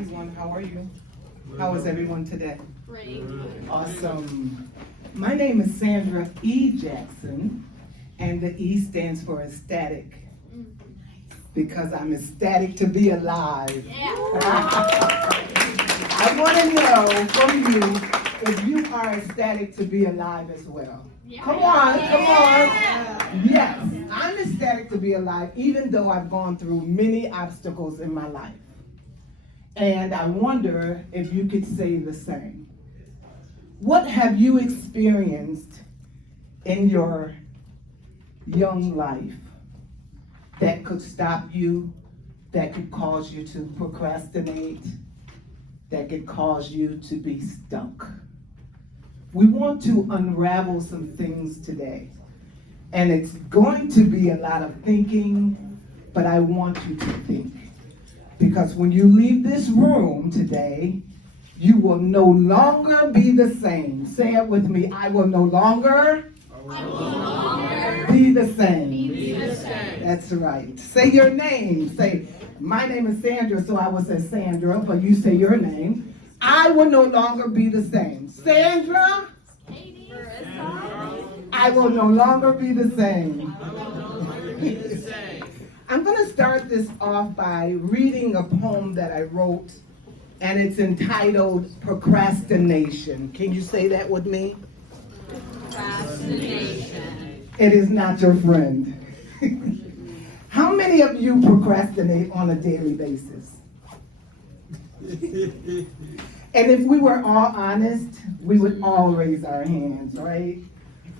everyone. How are you? How is everyone today? Great. Awesome. My name is Sandra E. Jackson, and the E stands for ecstatic, because I'm ecstatic to be alive. Yeah. I want to know from you if you are ecstatic to be alive as well. Yeah. Come on. Yes, I'm ecstatic to be alive, even though I've gone through many obstacles in my life. And I wonder if you could say the same. What have you experienced in your young life that could stop you, that could cause you to procrastinate, that could cause you to be stuck? We want to unravel some things today. And it's going to be a lot of thinking, but I want you to think. Because when you leave this room today, you will no longer be the same. Say it with me. I will no longer be the same. That's right. Say your name. Say, my name is Sandra, so I will say Sandra, but you say your name. I will no longer be the same. Sandra, I will no longer be the same. I'm going to start this off by reading a poem that I wrote, and it's entitled Procrastination. Can you say that with me? Procrastination. It is not your friend. How many of you procrastinate on a daily basis? And if we were all honest, we would all raise our hands, right?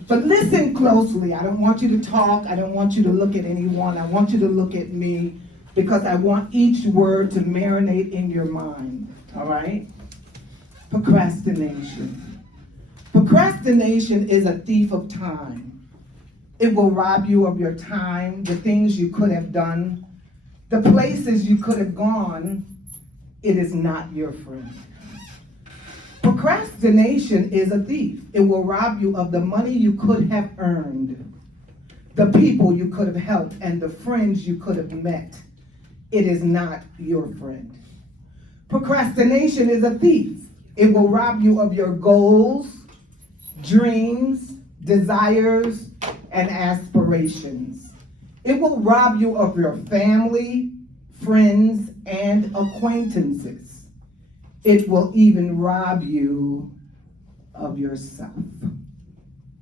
But listen closely. I don't want you to talk. I don't want you to look at anyone. I want you to look at me, because I want each word to marinate in your mind, all right? Procrastination. Procrastination is a thief of time. It will rob you of your time, the things you could have done, the places you could have gone. It is not your friend. Procrastination is a thief. It will rob you of the money you could have earned, the people you could have helped, and the friends you could have met. It is not your friend. Procrastination is a thief. It will rob you of your goals, dreams, desires, and aspirations. It will rob you of your family, friends, and acquaintances. It will even rob you of yourself.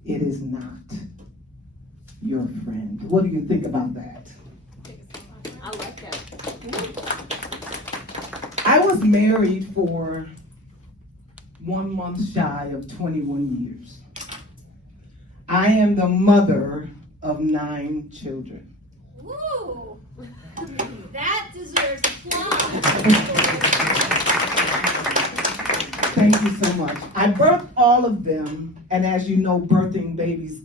It is not your friend. What do you think about that? I like that. I was married for 1 month shy of 21 years. I am the mother of 9 children. Woo! That deserves applause. Thank you so much. I birthed all of them, and as you know, birthing babies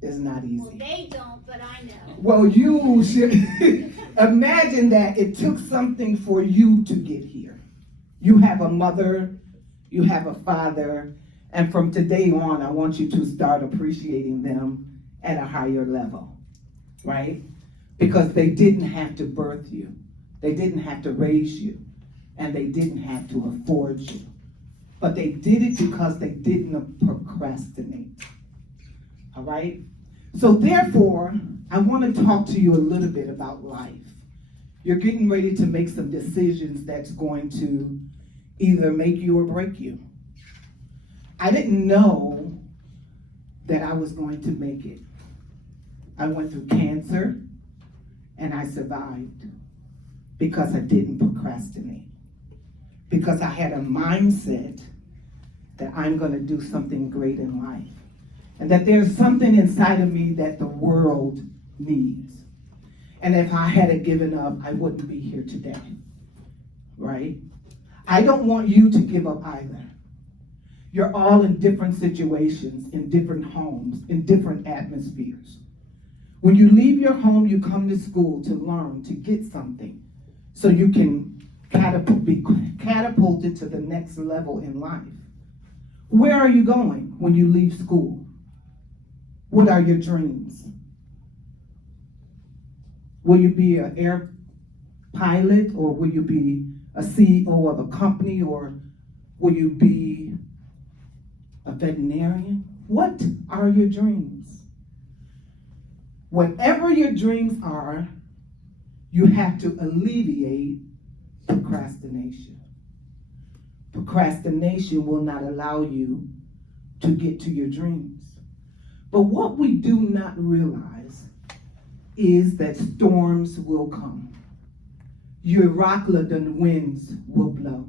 is not easy. Well, they don't, but I know. Well, you should imagine that it took something for you to get here. You have a mother, you have a father, and from today on, I want you to start appreciating them at a higher level, right? Because they didn't have to birth you. They didn't have to raise you, and they didn't have to afford you. But they did it because they didn't procrastinate, all right? So therefore, I want to talk to you a little bit about life. You're getting ready to make some decisions that's going to either make you or break you. I didn't know that I was going to make it. I went through cancer, and I survived because I didn't procrastinate. Because I had a mindset that I'm going to do something great in life. And that there's something inside of me that the world needs. And if I had given up, I wouldn't be here today, right? I don't want you to give up either. You're all in different situations, in different homes, in different atmospheres. When you leave your home, you come to school to learn, to get something, so you can be catapulted to the next level in life. Where are you going when you leave school? What are your dreams? Will you be an air pilot, or will you be a CEO of a company, or will you be a veterinarian? What are your dreams? Whatever your dreams are, you have to alleviate procrastination. Procrastination will not allow you to get to your dreams. But what we do not realize is that storms will come. Euroclidon winds will blow.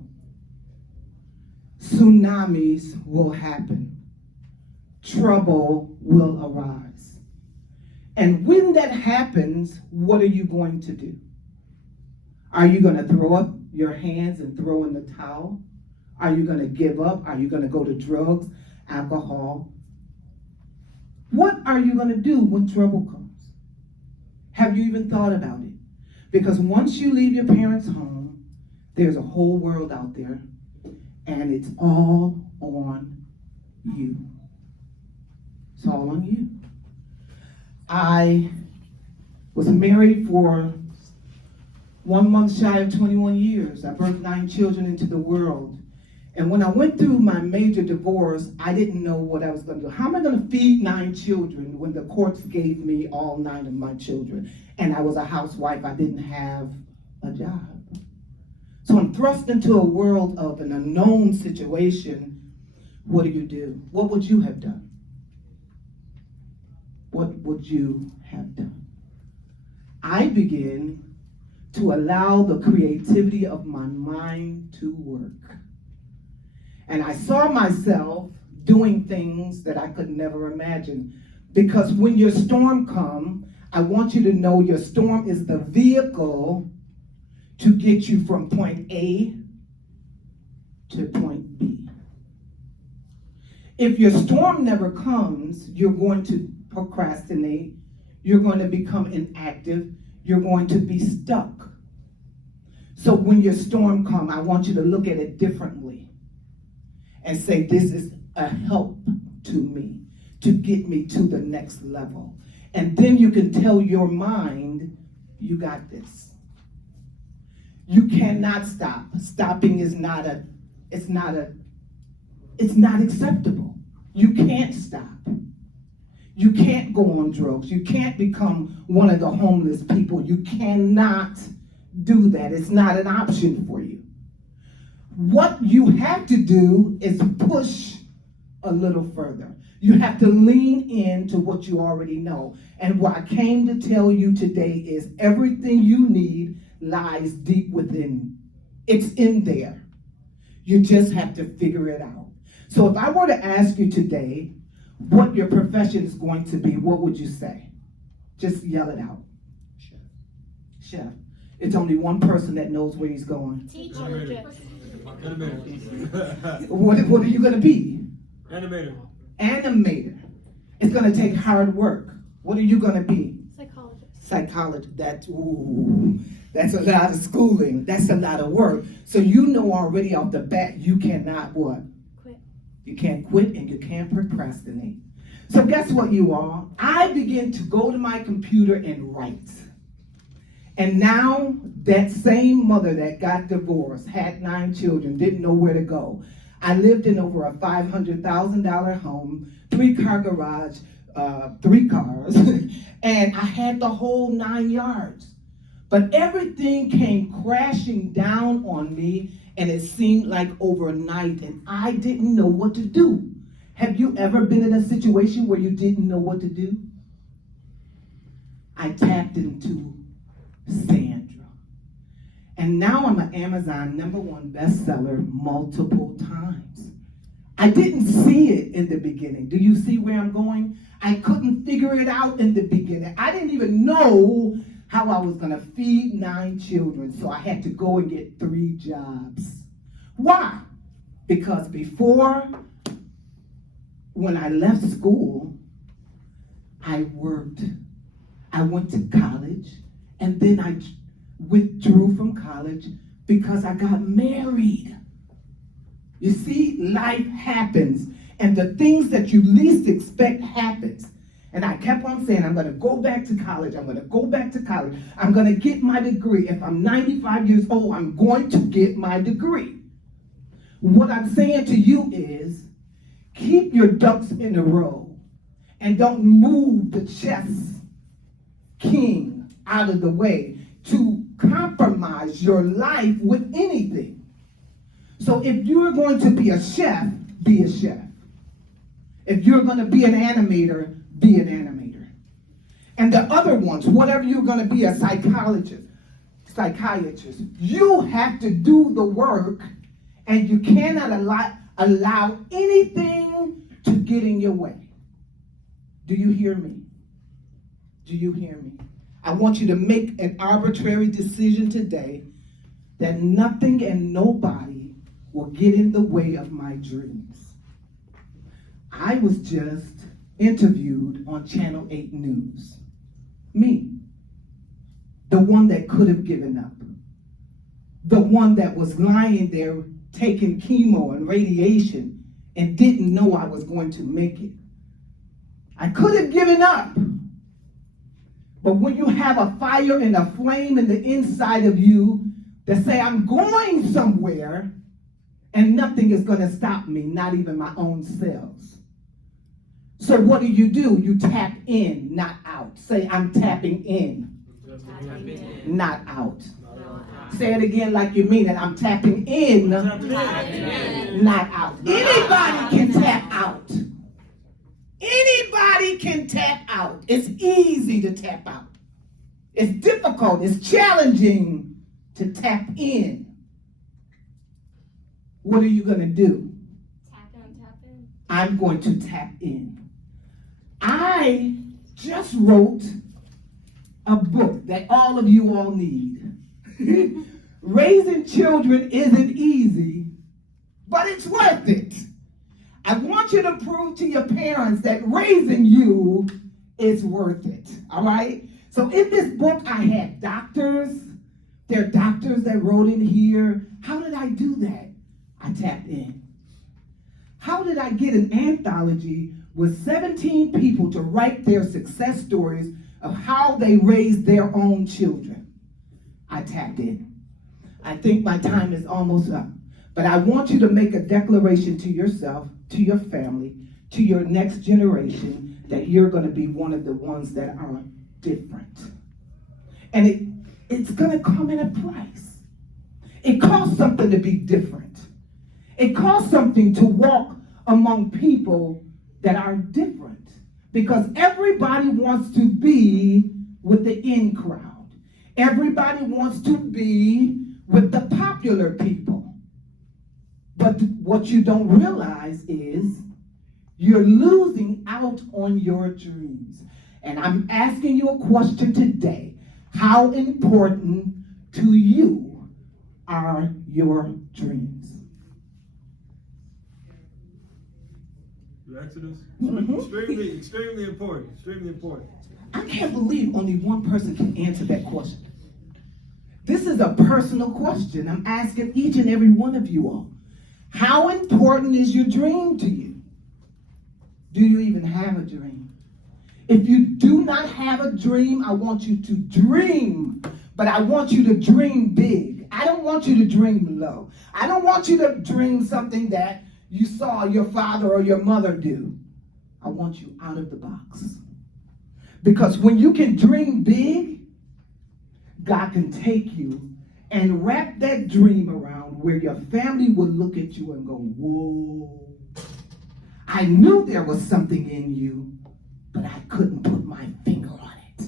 Tsunamis will happen. Trouble will arise. And when that happens, what are you going to do? Are you going to throw up your hands and throw in the towel? Are you going to give up? Are you going to go to drugs, alcohol? What are you going to do when trouble comes? Have you even thought about it? Because once you leave your parents' home, there's a whole world out there, and it's all on you. It's all on you. I was married for 1 month shy of 21 years. I birthed 9 children into the world. And when I went through my major divorce, I didn't know what I was going to do. How am I going to feed 9 children when the courts gave me all 9 of my children? And I was a housewife. I didn't have a job. So I'm thrust into a world of an unknown situation. What do? What would you have done? What would you have done? I began to allow the creativity of my mind to work. And I saw myself doing things that I could never imagine. Because when your storm comes, I want you to know your storm is the vehicle to get you from point A to point B. If your storm never comes, you're going to procrastinate, you're going to become inactive, you're going to be stuck. So when your storm comes, I want you to look at it differently and say, this is a help to me, to get me to the next level. And then you can tell your mind, you got this. You cannot stop. Stopping is not acceptable. You can't stop. You can't go on drugs. You can't become one of the homeless people. You cannot do that. It's not an option for you. What you have to do is push a little further. You have to lean into what you already know. And what I came to tell you today is everything you need lies deep within. It's in there. You just have to figure it out. So if I were to ask you today what your profession is going to be, what would you say? Just yell it out. Chef. Chef. It's only one person that knows where he's going. Teacher. Animator. What are you going to be? Animator. Animator. It's going to take hard work. What are you going to be? Psychologist. Psychologist. That's a lot of schooling. That's a lot of work. So you know already off the bat you cannot what? Quit. You can't quit and you can't procrastinate. So guess what, you all? I began to go to my computer and write. And now that same mother that got divorced, had 9 children, didn't know where to go. I lived in over a $500,000 home, 3-car garage, 3 cars, and I had the whole 9 yards. But everything came crashing down on me, and it seemed like overnight, and I didn't know what to do. Have you ever been in a situation where you didn't know what to do? I tapped into Sandra. And now I'm an Amazon #1 bestseller multiple times. I didn't see it in the beginning. Do you see where I'm going? I couldn't figure it out in the beginning. I didn't even know how I was going to feed 9 children, so I had to go and get 3 jobs. Why? Because before, when I left school, I worked. I went to college, and then I withdrew from college because I got married. You see, life happens, and the things that you least expect happens. And I kept on saying, I'm going to go back to college. I'm going to go back to college. I'm going to get my degree. If I'm 95 years old, I'm going to get my degree. What I'm saying to you is, keep your ducks in a row and don't move the chess king out of the way to compromise your life with anything. So if you're going to be a chef, be a chef. If you're going to be an animator, be an animator. And the other ones, whatever you're going to be, a psychiatrist, you have to do the work, and you cannot allow anything to get in your way. Do you hear me? Do you hear me? I want you to make an arbitrary decision today that nothing and nobody will get in the way of my dreams. I was just interviewed on Channel 8 News. Me, the one that could have given up. The one that was lying there taking chemo and radiation and didn't know I was going to make it. I could have given up. But when you have a fire and a flame in the inside of you that say, I'm going somewhere, and nothing is going to stop me, not even my own selves. So what do? You tap in, not out. Say, I'm tapping in, not out. Say it again like you mean it. I'm tapping in, not out. Anybody can tap out. Anybody can tap out. It's easy to tap out. It's difficult. It's challenging to tap in. What are you going to do? Tap in. I'm going to tap in. I just wrote a book that all of you all need. Raising children isn't easy, but it's worth it. I want you to prove to your parents that raising you is worth it, all right? So in this book, I had doctors. There are doctors that wrote in here. How did I do that? I tapped in. How did I get an anthology with 17 people to write their success stories of how they raised their own children? I tapped in. I think my time is almost up. But I want you to make a declaration to yourself, to your family, to your next generation, that you're going to be one of the ones that are different. And it's going to come at a price. It costs something to be different. It costs something to walk among people that are different, because everybody wants to be with the in crowd. Everybody wants to be with the popular people. But what you don't realize is you're losing out on your dreams. And I'm asking you a question today. How important to you are your dreams? Exodus? Mhm. Extremely important. I can't believe only one person can answer that question. This is a personal question I'm asking each and every one of you all. How important is your dream to you? Do you even have a dream? If you do not have a dream, I want you to dream, but I want you to dream big. I don't want you to dream low. I don't want you to dream something that you saw your father or your mother do. I want you out of the box. Because when you can dream big, God can take you and wrap that dream around where your family will look at you and go, whoa, I knew there was something in you, but I couldn't put my finger on it.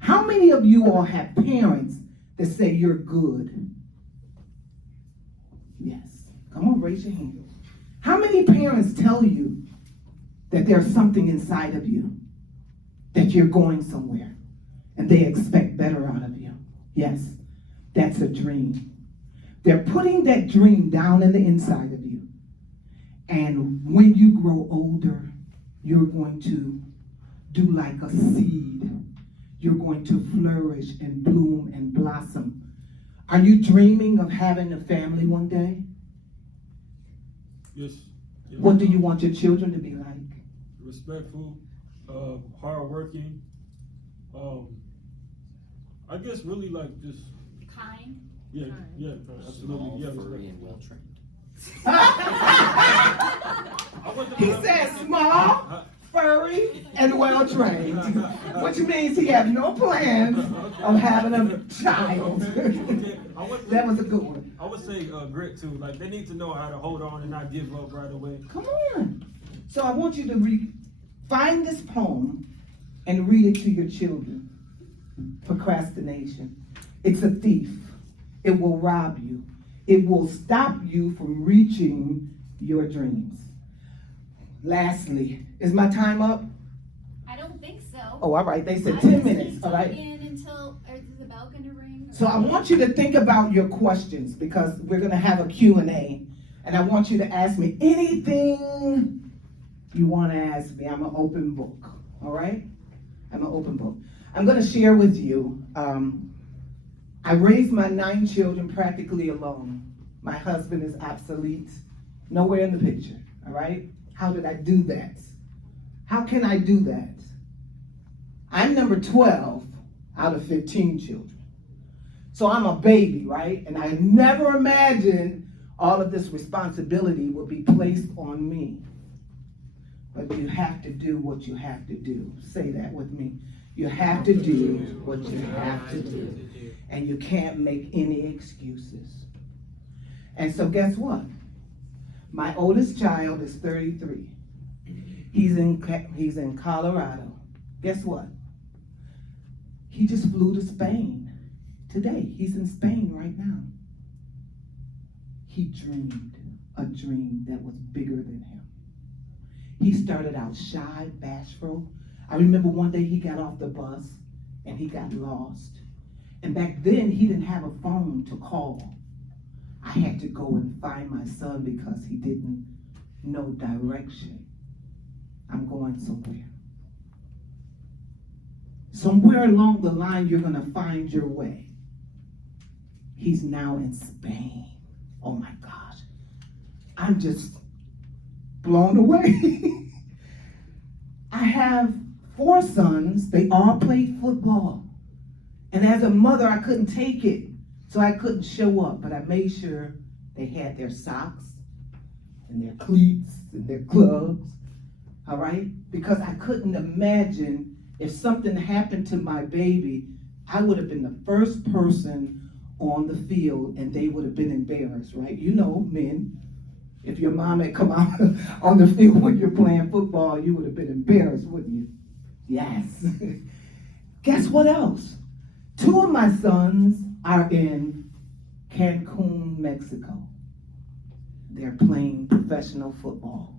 How many of you all have parents that say you're good? Yes. Come on, raise your hand. How many parents tell you that there's something inside of you, that you're going somewhere, and they expect better out of you? Yes, that's a dream. They're putting that dream down in the inside of you. And when you grow older, you're going to do like a seed. You're going to flourish and bloom and blossom. Are you dreaming of having a family one day? Yes. What do you want your children to be like? Respectful, hardworking. I guess really like just Kind. yeah, absolutely, yeah. Furry and well trained. He said small, furry, and well trained, which means he had no plans of having a child. That was a good one. I would say grit too. Like they need to know how to hold on and not give up right away. Come on. So I want you to find this poem and read it to your children. Procrastination. It's a thief. It will rob you. It will stop you from reaching your dreams. Lastly, is my time up? I don't think so. Oh, all right. They said I 10 just minutes. keep All right. talking until, or is the bell gonna ring? So I want you to think about your questions because we're going to have a Q&A. And I want you to ask me anything you want to ask me. I'm an open book. All right? I'm an open book. I'm going to share with you. I raised my 9 children practically alone. My husband is obsolete. Nowhere in the picture. All right? How did I do that? How can I do that? I'm number 12 out of 15 children. So I'm a baby, right? And I never imagined all of this responsibility would be placed on me. But you have to do what you have to do. Say that with me. You have to do what you have to do. And you can't make any excuses. And so guess what? My oldest child is 33. He's in Colorado. Guess what? He just flew to Spain today. He's in Spain right now. He dreamed a dream that was bigger than him. He started out shy, bashful. I remember one day he got off the bus and he got lost. And back then he didn't have a phone to call. I had to go and find my son because he didn't know direction. I'm going somewhere. Somewhere along the line, you're going to find your way. He's now in Spain. Oh my gosh. I'm just blown away. I have 4 sons. They all played football. And as a mother, I couldn't take it. So I couldn't show up, but I made sure they had their socks and their cleats and their gloves. All right? Because I couldn't imagine if something happened to my baby, I would have been the first person on the field and they would have been embarrassed, right? You know, men, if your mom had come out on the field when you're playing football, you would have been embarrassed, wouldn't you? Yes. Guess what else? 2 of my sons are in Cancun, Mexico. They're playing professional football.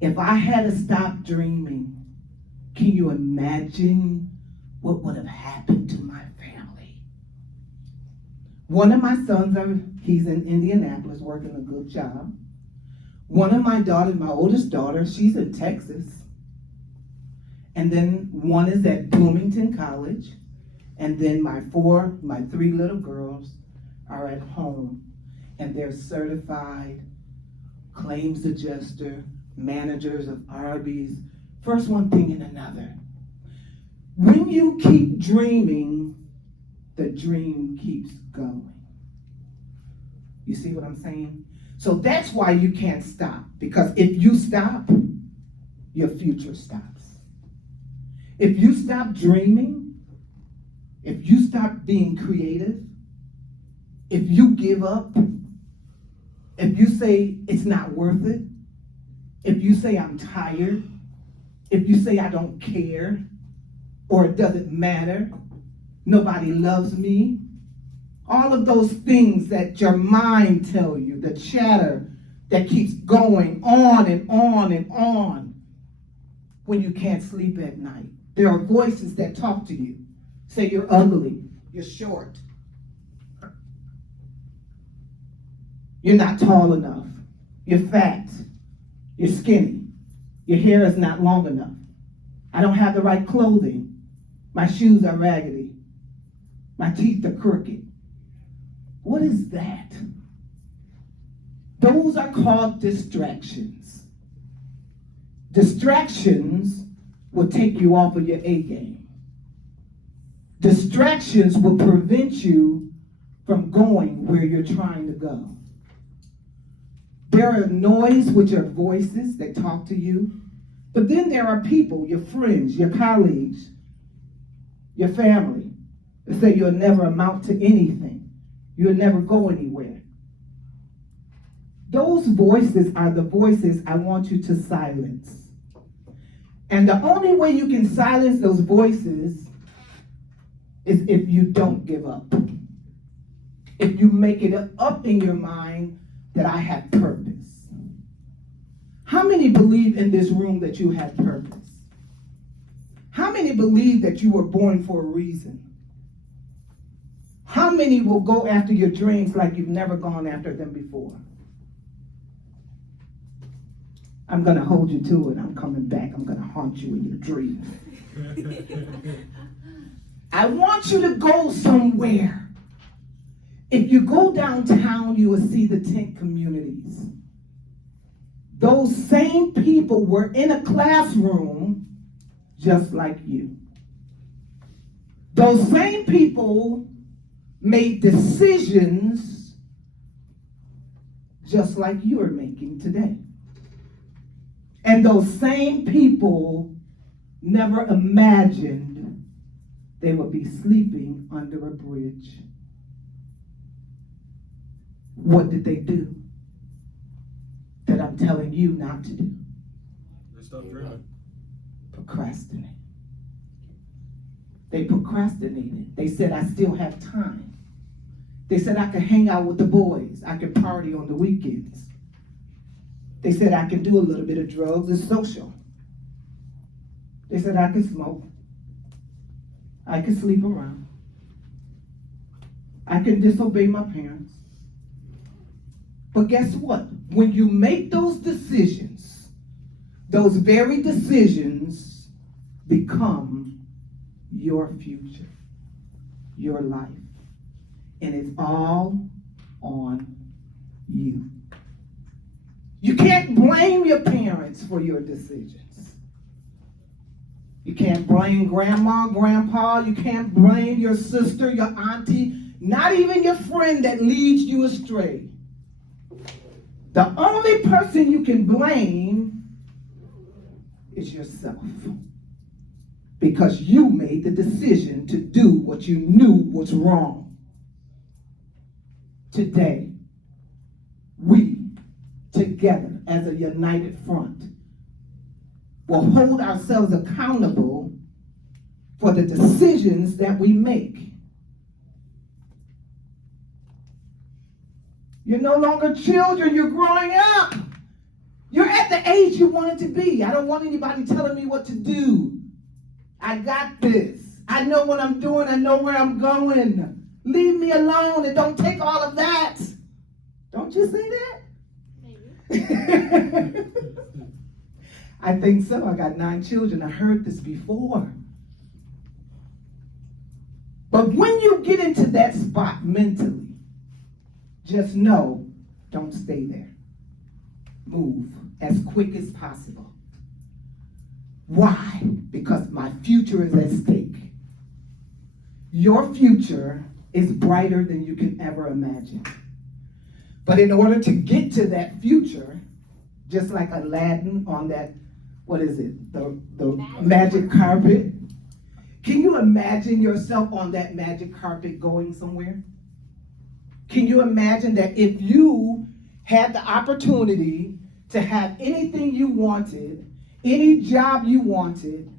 If I had to stop dreaming, can you imagine what would have happened to my family? One of my sons, he's in Indianapolis working a good job. One of my daughters, my oldest daughter, she's in Texas. And then one is at Bloomington College. And then my 3 little girls are at home. And they're certified claims adjuster, managers of Arby's, first one thing and another. When you keep dreaming, the dream keeps going. You see what I'm saying? So that's why you can't stop. Because if you stop, your future stops. If you stop dreaming, if you stop being creative, if you give up, if you say it's not worth it, if you say I'm tired, if you say I don't care, or it doesn't matter, nobody loves me, all of those things that your mind tells you, the chatter that keeps going on and on and on when you can't sleep at night. There are voices that talk to you, say you're ugly, you're short, you're not tall enough, you're fat, you're skinny, your hair is not long enough, I don't have the right clothing, my shoes are raggedy, my teeth are crooked. What is that? Those are called distractions. Distractions will take you off of your A game. Distractions will prevent you from going where you're trying to go. There are noise, which are voices that talk to you. But then there are people, your friends, your colleagues, your family, that say you'll never amount to anything. You'll never go anywhere. Those voices are the voices I want you to silence. And the only way you can silence those voices is if you don't give up. If you make it up in your mind that I have purpose. How many believe in this room that you have purpose? How many believe that you were born for a reason? How many will go after your dreams like you've never gone after them before? I'm going to hold you to it. I'm coming back. I'm going to haunt you in your dreams. I want you to go somewhere. If you go downtown, you will see the tent communities. Those same people were in a classroom just like you. Those same people made decisions just like you are making today. And those same people never imagined they would be sleeping under a bridge. What did they do that I'm telling you not to do? They stopped dreaming. Procrastinate. They procrastinated. They said, I still have time. They said, I could hang out with the boys. I could party on the weekends. They said, I can do a little bit of drugs. It's social. They said, I can smoke. I can sleep around. I can disobey my parents. But guess what? When you make those decisions, those very decisions become your future, your life. And it's all on you. You can't blame your parents for your decisions. You can't blame grandma, grandpa. You can't blame your sister, your auntie, not even your friend that leads you astray. The only person you can blame is yourself. Because you made the decision to do what you knew was wrong. Today, we, together as a united front, will hold ourselves accountable for the decisions that we make. You're no longer children, you're growing up. You're at the age you wanted to be. I don't want anybody telling me what to do. I got this. I know what I'm doing. I know where I'm going. Leave me alone and don't take all of that. Don't you say that? Maybe. I think so. I got 9 children. I heard this before. But when you get into that spot mentally, just know, don't stay there. Move as quick as possible. Why? Because my future is at stake. Your future is brighter than you can ever imagine. But in order to get to that future, just like Aladdin on that, what is it, the magic carpet, can you imagine yourself on that magic carpet going somewhere? Can you imagine that if you had the opportunity to have anything you wanted, any job you wanted,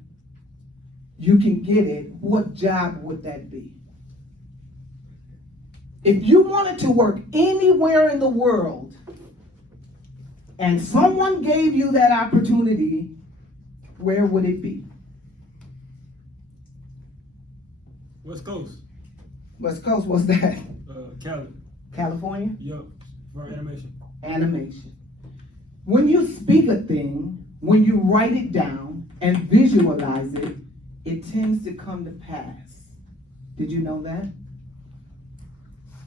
you can get it, what job would that be? If you wanted to work anywhere in the world and someone gave you that opportunity, where would it be? West Coast. West Coast, what's that? Cali. California? Yup. For animation. Animation. When you speak a thing, when you write it down and visualize it, it tends to come to pass. Did you know that?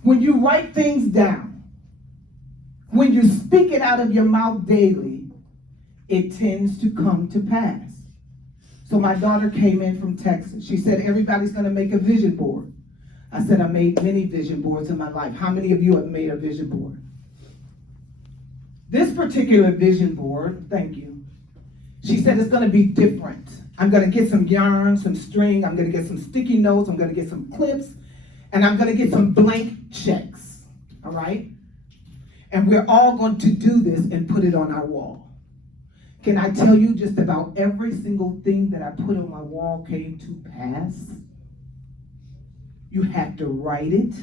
When you write things down, when you speak it out of your mouth daily, it tends to come to pass. So my daughter came in from Texas. She said, everybody's going to make a vision board. I said, I made many vision boards in my life. How many of you have made a vision board? This particular vision board, thank you. She said it's going to be different. I'm going to get some yarn, some string. I'm going to get some sticky notes. I'm going to get some clips. And I'm going to get some blank checks. All right? And we're all going to do this and put it on our wall. Can I tell you just about every single thing that I put on my wall came to pass? You have to write it,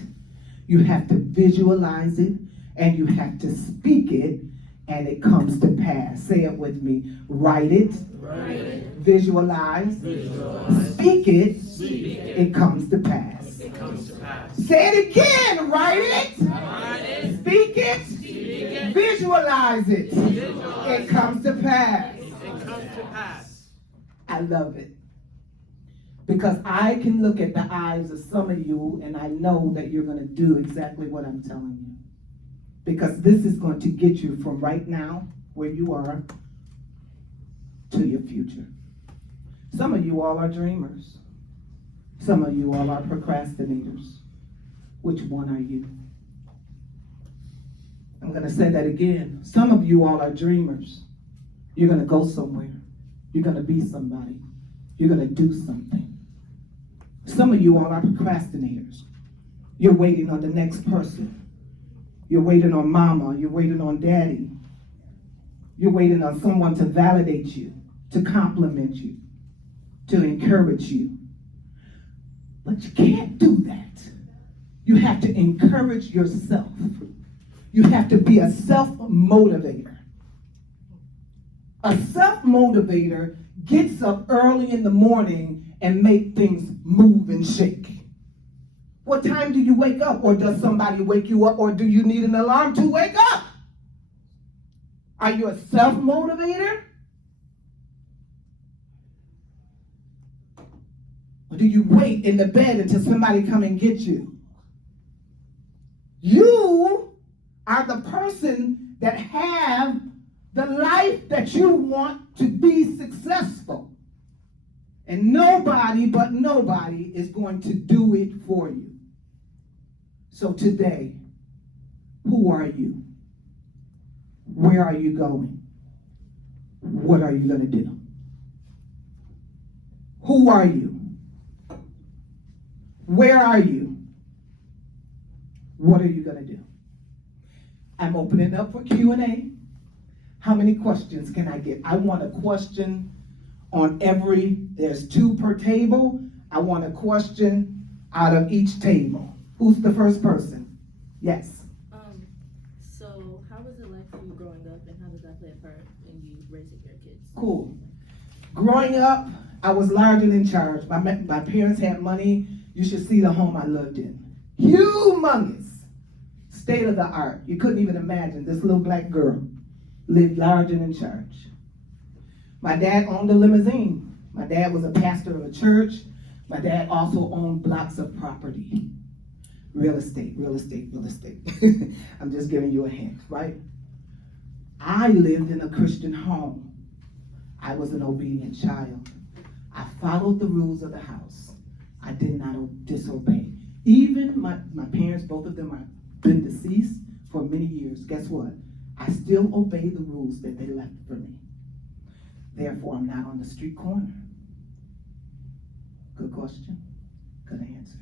you have to visualize it, and you have to speak it, and it comes to pass. Say it with me. Write it, visualize, speak it, it comes to pass. Say it again. Write it, speak it, visualize it. It comes to pass. I love it. Because I can look at the eyes of some of you and I know that you're going to do exactly what I'm telling you. Because this is going to get you from right now, where you are, to your future. Some of you all are dreamers. Some of you all are procrastinators. Which one are you? I'm going to say that again. Some of you all are dreamers. You're going to go somewhere. You're going to be somebody. You're going to do something. Some of you all are procrastinators. You're waiting on the next person. You're waiting on mama. You're waiting on daddy. You're waiting on someone to validate you, to compliment you, to encourage you. But you can't do that. You have to encourage yourself. You have to be a self-motivator. A self-motivator gets up early in the morning and make things move and shake. What time do you wake up? Or does somebody wake you up? Or do you need an alarm to wake up? Are you a self-motivator? Or do you wait in the bed until somebody come and get you? You are the person that have the life that you want to be successful. And nobody but nobody is going to do it for you. So today, who are you? Where are you going? What are you going to do? Who are you? Where are you? What are you going to do? I'm opening up for Q&A. How many questions can I get? I want a question on there's 2 per table. I want a question out of each table. Who's the first person? Yes. So how was it like for you growing up, and how does that play a part in you raising your kids? Cool. Growing up, I was large and in charge. My parents had money. You should see the home I lived in. Humongous. State of the art. You couldn't even imagine. This little black girl lived large and in charge. My dad owned a limousine. My dad was a pastor of a church. My dad also owned blocks of property. Real estate. I'm just giving you a hint, right? I lived in a Christian home. I was an obedient child. I followed the rules of the house. I did not disobey. Even my parents, both of them have been deceased for many years. Guess what? I still obey the rules that they left for me. Therefore, I'm not on the street corner. Good question. Good answer.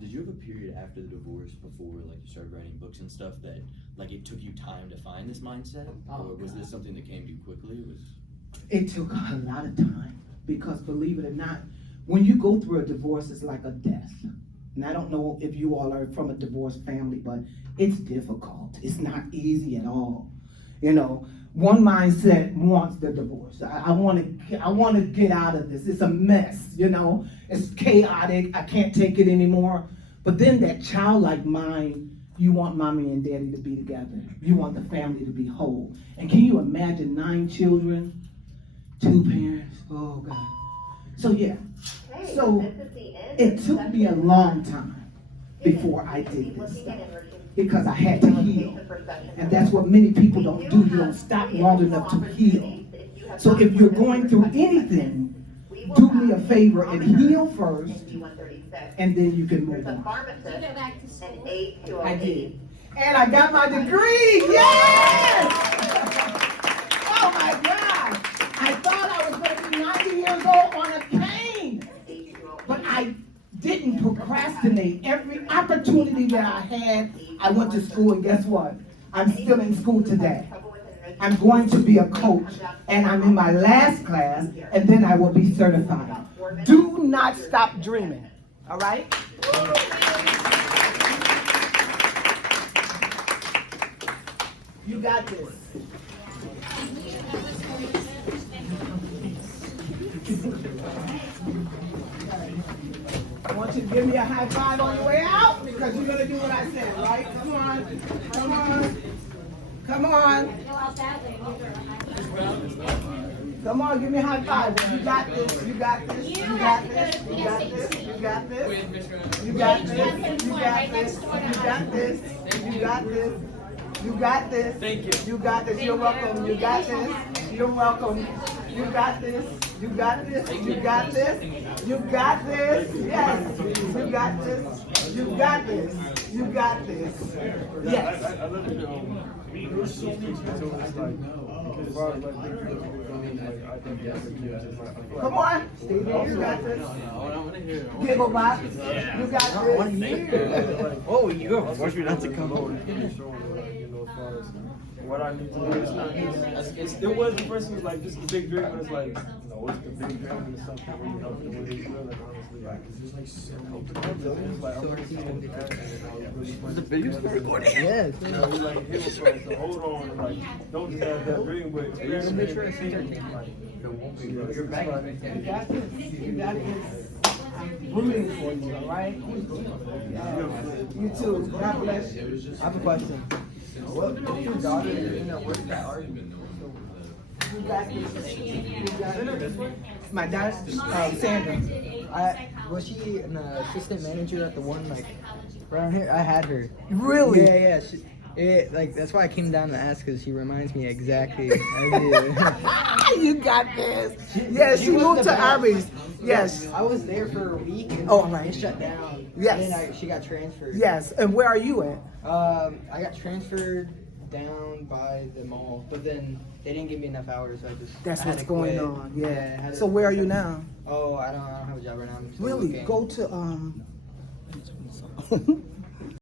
Did you have a period after the divorce before like you started writing books and stuff that like it took you time to find this mindset? Or was this something that came to you quickly? It took a lot of time because believe it or not, when you go through a divorce, it's like a death. And I don't know if you all are from a divorced family, but it's difficult. It's not easy at all. You know, one mindset wants the divorce. I want to get out of this. It's a mess, you know. It's chaotic. I can't take it anymore. But then that childlike mind, you want mommy and daddy to be together. You want the family to be whole. And can you imagine 9 children, 2 parents? Oh, God. So, yeah. So it took me a long time before I did this stuff because I had to heal. And that's what many people don't do. You don't stop long enough to heal. So if you're going through anything, do me a favor and heal first, and then you can move on. You go back to school. I did. And I got my degree. Yes! Oh my God! I thought I was going to be 90 years old on a cane. But I didn't procrastinate. Every opportunity that I had, I went to school, and guess what? I'm still in school today. I'm going to be a coach, and I'm in my last class, and then I will be certified. Do not stop dreaming. All right? You got this. I want you to give me a high five on your way out, because you're going to do what I said, right? Come on. Come on. Come on. Go out that way. Come on, give me a high five. You got this. You got this. You got this. You got this. You got this. You got this. You got this. You got this. You got this. You got this. Thank you. You got this. You're welcome. You got this. You're welcome. You got this. You got this. You got this. You got this. Yes. You got this. You got this. You got this. Yes. I love it. It's so easy to it's like, as far as like, I think that's a kid. Come on. Stay there. You got this. Giggle box. You got this. Oh, you go. Force me not to come over. What I need to do, it's not. It was the person was like, this is the big dream, but it's like, no, it's the big dream and it's something when you help them with it. Like honestly, like it's like so. It's like I'm really The video's recording. Yes. you know, we like heal first, so hold on, and like don't just have that dream, but experience it. Like, You're back. You got this. You got this. I'm rooting for you, all right? You too. God bless you. I have a question. What if your daughter in there works that argument? You got this. You got this. My daughter, Sandra. Was she an assistant manager at the one like around here? I had her. Really? Yeah, yeah. Like that's why I came down to ask because she reminds me exactly of you. You got this. Yes, she moved to Arby's. Yes. I was there for a week. And Oh, right. It shut down. Yes. And then she got transferred. Yes. And where are you at? I got transferred down by the mall, but then they didn't give me enough hours, so I That's had what's to going quit. on. Yeah. I had to- So where are you now? Oh, I don't have a job right now. I'm still Really? looking. Go to